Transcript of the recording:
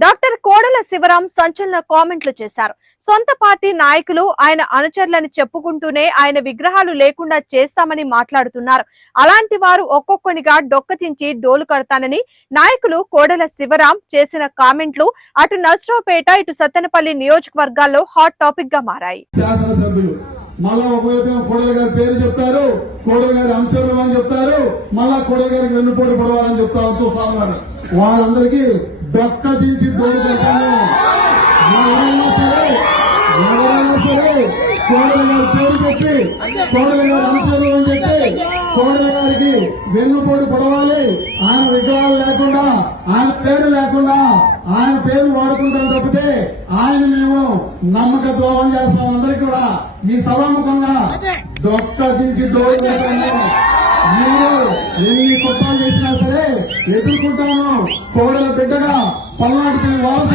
Doctor కోడల శివరాం సంచలన కామెంట్లు చేశారు. సొంత పార్టీ నాయకులు ఆయన అనుచరులని చెప్పుకుంటూనే ఆయన విగ్రహాలు లేకుండా చేస్తామని మాట్లాడుతున్నారు. అలాంటి వారు ఒక్కొక్కనిగా డొక్కచించి డోలు కడతానని నాయకులు కోడల శివరాం చేసిన కామెంట్లు అటు నర్సరావుపేట ఇటు సత్తెనపల్లి నియోజకవర్గాల్లో హాట్ టాపిక్గా మారాయి. మళ్ళా ఒకవైపు కోడలి గారి పేరు చెప్తారు కోడలి గారి అంశం అని చెప్తారు మళ్ళా కోడలి గారికి వెన్నుపోటు పడవాలని చెప్తారు చూస్తా ఉన్నాడు వాళ్ళందరికీ బొక్క తీసి డోరు పెట్టాను. ఎవరైనా సరే ఎవరైనా సరే కోడల గారి పేరు చెప్పి కోడల గారు అనుసరం అని చెప్పి కోడల గారికి వెన్నుపోటు పడవాలి. ఆయన విగ్రహాలు లేకుండా ఆయన పేరు లేకుండా ఆయన పేరు వాడుకుంటాం తప్పితే ఆయన మేము నమ్మక ద్రోహం చేస్తాం అందరికి కూడా. ఈ సభాముఖంగా డొక్క దించి డోర్ పెట్టాము మీరు ఎన్ని ఎదుర్కొంటాను. కోడల బిడ్డగా పల్నాడు వారసుగా